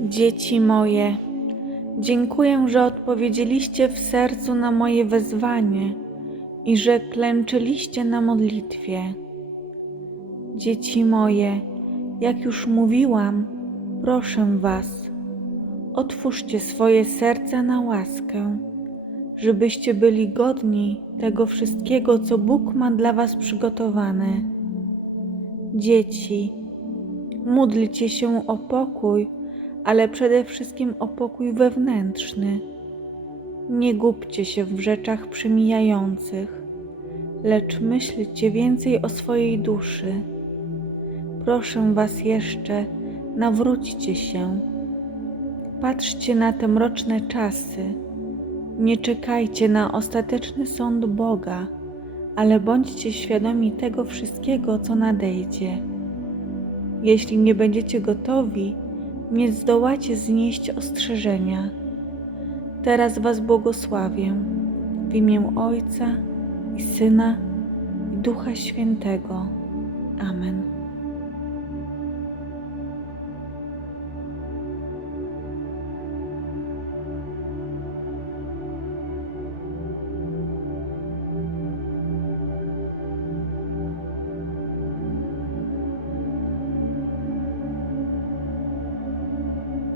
Dzieci moje, dziękuję, że odpowiedzieliście w sercu na moje wezwanie i że klęczyliście na modlitwie. Dzieci moje, jak już mówiłam, proszę Was, otwórzcie swoje serca na łaskę, żebyście byli godni tego wszystkiego, co Bóg ma dla Was przygotowane. Dzieci, módlcie się o pokój, ale przede wszystkim o pokój wewnętrzny. Nie gubcie się w rzeczach przemijających, lecz myślcie więcej o swojej duszy. Proszę Was jeszcze, nawróćcie się. Patrzcie na te mroczne czasy. Nie czekajcie na ostateczny sąd Boga, ale bądźcie świadomi tego wszystkiego, co nadejdzie. Jeśli nie będziecie gotowi, nie zdołacie znieść ostrzeżenia. Teraz Was błogosławię w imię Ojca i Syna i Ducha Świętego. Amen.